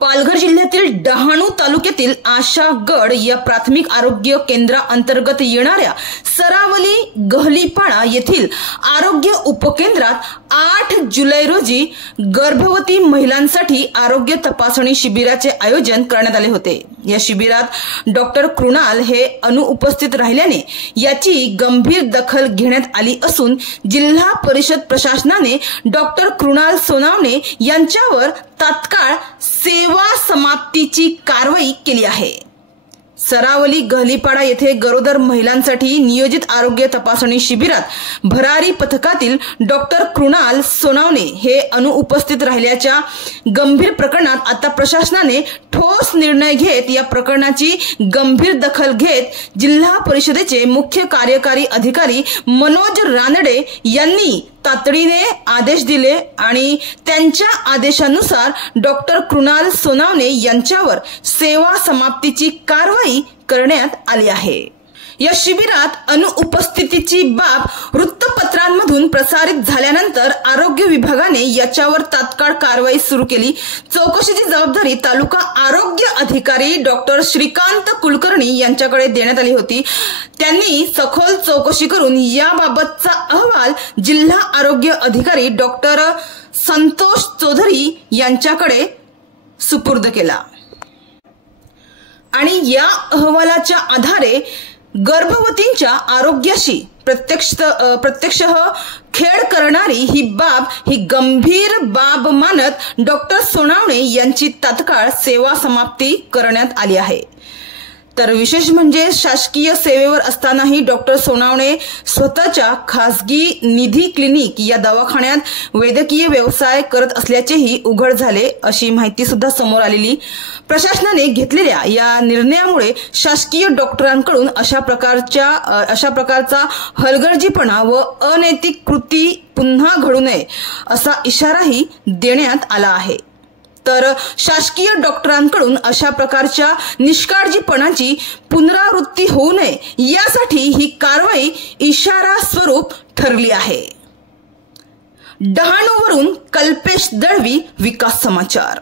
पालघर जिल्ह्यातील डहाणू तालुक्यातील आशागड या प्राथमिक आरोग्य केंद्राअंतर्गत येणाऱ्या सरावली गहलीपाडा येथील आरोग्य उपकेंद्रात 8 जुलै रोजी गर्भवती महिलांसाठी आरोग्य तपासणी शिबिराचे आयोजन करण्यात आले होते। या शिबिरात डॉक्टर कृणाल हे अनुपस्थित राहिल्याने याची गंभीर दखल घेण्यात आली असून जिल्हा परिषद प्रशासनाने डॉक्टर कृणाल सोनावणे यांच्यावर तात्काळ सेवा समाप्तीची कारवाई केली आहे। सरावली गहलीपाडा येथे गरोदर महिलांसाठी नियोजित आरोग्य तपासणी शिबिरात भरारी पथकातील डॉक्टर कृणाल सोनावणे हे अनुपस्थित राहिल्याच्या गंभीर प्रकरणात आता प्रशासनाने ठोस निर्णय घेत या प्रकरणाची गंभीर दखल घेत जिल्हा परिषदेचे मुख्य कार्यकारी अधिकारी मनोज रानडे यांनी तातडीने आदेश दिले आणि त्यांच्या आदेशानुसार डॉक्टर कृणाल सोनावणे यांच्यावर सेवा समाप्तीची कारवाई करण्यात आली आहे। या शिबिरात अनुपस्थितीची बाब वृत्तपत्रांमधून प्रसारित झाल्यानंतर आरोग्य विभागाने याच्यावर तात्काळ कारवाई सुरू केली। चौकशीची जबाबदारी तालुका आरोग्य अधिकारी डॉक्टर श्रीकांत कुलकर्णी यांच्याकडे देण्यात आली होती। त्यांनी सखोल चौकशी करून याबाबतचा अहवाल जिल्हा आरोग्य अधिकारी डॉक्टर संतोष चौधरी यांच्याकडे सुपूर्द केला आणि या अहवालाच्या आधारे गर्भवतींच्या आरोग्याशी प्रत्यक्षतः खेळ करणारी ही गंभीर बाब मानत डॉक्टर सोनावणे यांची तात्काळ सेवा समाप्ती करण्यात आली आहे। तर विशेष म्हणजे शासकीय सेवेवर असतानाही डॉक्टर सोनावणे स्वतःच्या खासगी निधी क्लिनिक या दवाखान्यात वैद्यकीय व्यवसाय करत असल्याचेही उघड झाले, अशी माहिती सुद्धा समोर आलेली। प्रशासनाने घेतलेल्या या निर्णयामुळे शासकीय डॉक्टरांकडून अशा प्रकारचा हलगर्जीपणा व अनैतिक कृती पुन्हा घडू नये असा इशाराही देण्यात आला आहे। तर शासकीय डॉक्टरांकडून अशा प्रकारच्या निष्काळजीपणाची पुनरावृत्ती होऊ नये यासाठी ही कारवाई इशारा स्वरूप ठरली आहे। डहाणूवरून कल्पेश दळवी, विकास समाचार।